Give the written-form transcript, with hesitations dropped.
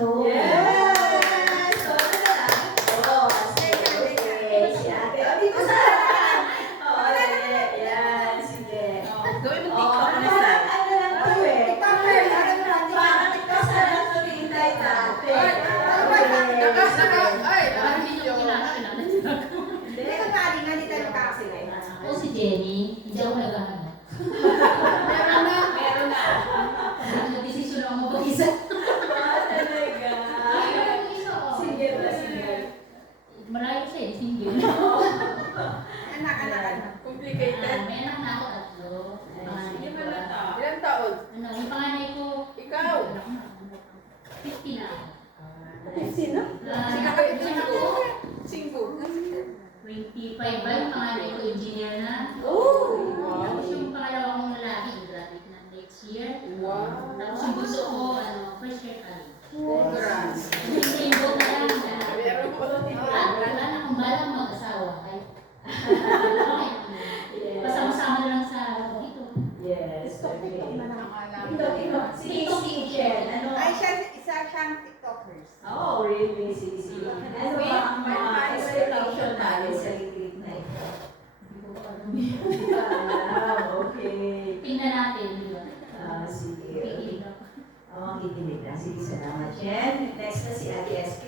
So, Yes! So, ano na lang? Oo, okay. Si ate. O, dito sa Oo, yan. Sige. Gawin mo Oo, TikTok na parang sa. ano lang to eh. TikToker, ano naman, Parang TikTok sa lang to hintay natin. Hindi ka nga, di tayo magkakasila. Ako si Jenny, hindi ako naghahanap. Meron na. Nag-desisyon ako mag-isa. Talaga. Sige ba, sige. Malayo siya eh, single. Anak. Complicated. May anak na ako tatlo. Sige Panganay ba ko. na ta? Ilang taon? Ano, yung panganay ko, Ikaw? 50 na. Sino? Singko. 25 ba yung panganay ko, engineer na. Oh! Tapos yung pangalawa kong lalaki, graduate na next year. Wow. Tapos yung bunso ko, first year college. Congrats. Hindi yung na lang na. Meron pa lang Wala na akong balang mag-asawa. Kahit okay. Pasama-sama na lang sa dito. Yes, okay. Ang Si Jen, ano? Ay, isa siyang TikTokers. Oh, really? Sige. Ano ba ang mga expectation natin sa retreat na ito? Hindi ba alam? Okay. Tingnan natin, di ba? Sige. Pikilig ako. Oh, kikinig na. Sige, salamat, Jen. Next na si Ate Esme.